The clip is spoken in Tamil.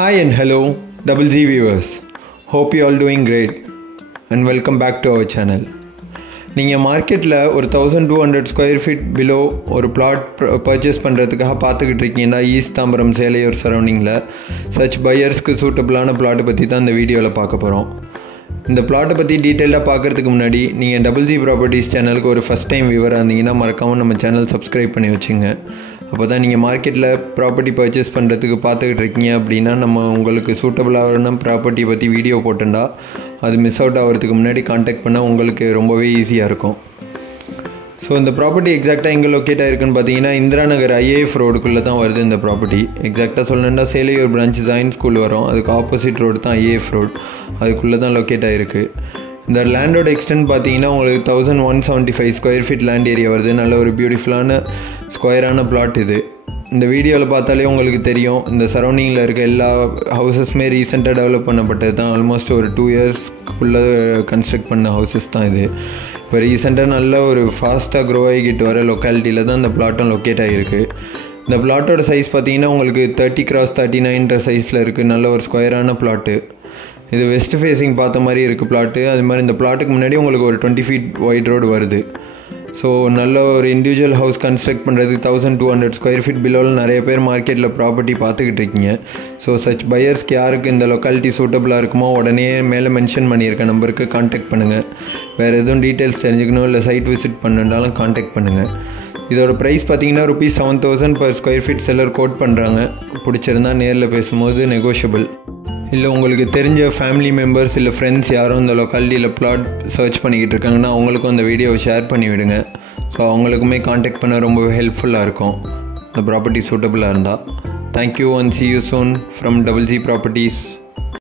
Hi and hello, Double G viewers. Hope you all doing great and welcome back to our channel. நீங்கள் மார்க்கெட்டில் ஒரு 1200 ஸ்கொயர் ஃபீட் பிலோ ஒரு பிளாட் பர்ச்சேஸ் பண்ணுறதுக்காக பார்த்துக்கிட்டு இருக்கீங்கன்னா ஈஸ்ட் தாம்பரம் சேலையூர் சரௌண்டிங்கில் சச் பையர்ஸ்க்கு சூட்டபிளான பிளாட்டை பற்றி தான் இந்த வீடியோவில் பார்க்க போகிறோம். இந்த பிளாட்டை பற்றி டீட்டெயிலாக பார்க்குறதுக்கு முன்னாடி நீங்கள் டபுள் ஜி ப்ராப்பர்ட்டிஸ் சேனலுக்கு ஒரு ஃபஸ்ட் டைம் வியூவராக இருந்தீங்கன்னா மறக்காமல் நம்ம சேனல் சப்ஸ்கிரைப் பண்ணி வச்சுங்க. அப்போ தான் நீங்கள் மார்க்கெட்டில் ப்ராப்பர்ட்டி பர்ச்சேஸ் பண்ணுறதுக்கு பார்த்துக்கிட்டு இருக்கீங்க அப்படின்னா நம்ம உங்களுக்கு சூட்டபிளான ப்ராப்பர்ட்டி பற்றி வீடியோ போட்டுண்டா அது மிஸ் அவுட் ஆகிறதுக்கு முன்னாடி காண்டாக்ட் பண்ணால் உங்களுக்கு ரொம்பவே ஈஸியாக இருக்கும். ஸோ இந்த ப்ராப்பர்ட்டி எக்ஸாக்டாக எங்கே லொக்கேட் ஆகிருக்குன்னு பார்த்தீங்கன்னா இந்திரா நகர் ஐஏஎஃப் ரோடுக்குள்ளே தான் வருது இந்த ப்ராப்பர்ட்டி. எக்ஸாக்டாக சொல்லணுன்னா சேலையூர் பிரான்ச் ஜாயின் ஸ்கூல் வரும், அதுக்கு ஆப்போசிட் ரோடு தான் ஐஏஎஃப் ரோடு, அதுக்குள்ளே தான் லொக்கேட் ஆகிருக்கு. இந்த லேண்டோட எக்ஸ்டென்ட் பார்த்தீங்கன்னா உங்களுக்கு 1175 ஸ்கொயர் ஃபீட் லேண்ட் ஏரியா வருது. நல்ல ஒரு பியூட்டிஃபுல்லான ஸ்கொயரான பிளாட் இது. இந்த வீடியோவில் பார்த்தாலே உங்களுக்கு தெரியும், இந்த சரௌண்டிங்கில் இருக்க எல்லா ஹவுசஸுமே ரீசெண்டாக டெவலப் பண்ணப்பட்டது தான். ஆல்மோஸ்ட் ஒரு 2 இயர்ஸ்க்குள்ளே கன்ஸ்ட்ரக்ட் பண்ண ஹவுசஸ் தான் இது. இப்போ ரீசெண்டாக நல்ல ஒரு ஃபாஸ்ட்டாக க்ரோ ஆகிக்கிட்டு வர லொக்காலிட்டியில் தான் இந்த பிளாட்டும் லொக்கேட் ஆகிருக்கு. இந்த பிளாட்டோட சைஸ் பார்த்தீங்கன்னா உங்களுக்கு 30x39 சைஸில் இருக்குது. நல்ல ஒரு ஸ்கொயரான பிளாட்டு. இது வெஸ்ட் ஃபேஸிங் பார்த்த மாதிரி இருக்குது பிளாட்டு. அது மாதிரி இந்த பிளாட்டுக்கு முன்னாடி உங்களுக்கு ஒரு 20 ஃபீட் ஒயிட் ரோடு வருது. ஸோ நல்ல ஒரு இண்டிவிஜுவல் ஹவுஸ் கன்ஸ்ட்ரக்ட் பண்ணுறதுக்கு 1200 ஸ்கொயர் ஃபீட் பிலோவில் நிறைய பேர் மார்க்கெட்டில் ப்ராப்பர்ட்டி பார்த்துக்கிட்டு இருக்கீங்க. ஸோ சச் பையர்ஸ்க்கு யாருக்கு இந்த லொக்காலிட்டி சூட்டபிளாக இருக்குமோ உடனே மேலே மென்ஷன் பண்ணியிருக்க நம்பருக்கு கான்டாக்ட் பண்ணுங்கள். வேறு எதுவும் டீட்டெயில்ஸ் தெரிஞ்சுக்கணும் இல்லை சைட் விசிட் பண்ணுனாலும் கான்டாக்ட் பண்ணுங்கள். இதோட ப்ரைஸ் பார்த்தீங்கன்னா ₹7,000 per square feet seller quote பண்ணுறாங்க. பிடிச்சிருந்தா நேரில் பேசும்போது நெகோஷியபிள். இல்லை உங்களுக்கு தெரிஞ்ச ஃபேமிலி மெம்பர்ஸ் இல்லை ஃப்ரெண்ட்ஸ் யாரும் இந்த லொக்காலிட்டியில் பிளாட் சர்ச் பண்ணிக்கிட்டு இருக்காங்கன்னா அவங்களுக்கும் அந்த வீடியோவை ஷேர் பண்ணி விடுங்க. ஸோ அவங்களுக்குமே கான்டாக்ட் பண்ண ரொம்பவே ஹெல்ப்ஃபுல்லாக இருக்கும் இந்த ப்ராப்பர்ட்டி சூட்டபிளாக இருந்தால். Thank you and see you soon from Double G Properties.